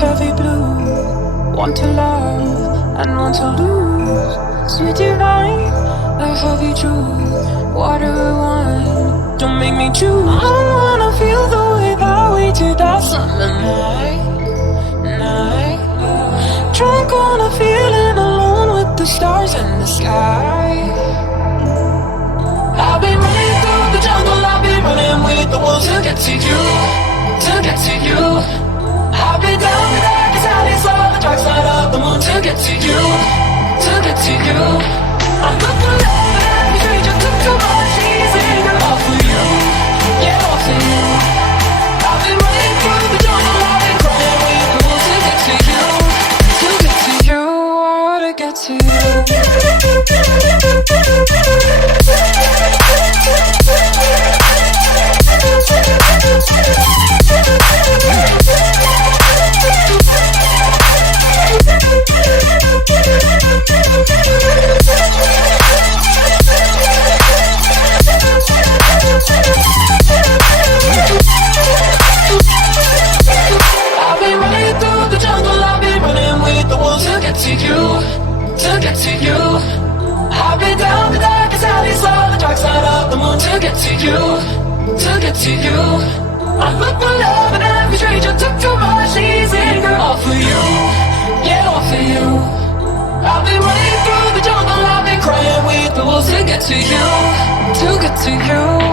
heavy blue. Want to love and want to lose. Sweet divine, a heavy truth. Water wine, don't make me choose. I wanna feel the way that we did that summer night. Drunk on a feeling, alone with the stars in the sky. I've been running through the jungle, I've been running with the wolves to get to you, to get to you. I've been down the darkest alleys, saw the dark side of the moon to get to you, to get to you. I'm looking for love and every stranger took too much easy. All for you, yeah, all for you. I've been running through the jungle, I've been crying with the wolves to get to you, to get to you, oh, to get to you. I've been running through the jungle, I've been running with the wolves to get to you, to get to you. I've been down the darkest alleys, saw the dark side of the moon to get to you, to get to you. I look for love and every stranger took too much easy, girl. All for you, yeah, all for you. I've been running through the jungle, I've been crying with the wolves to get to you, to get to you.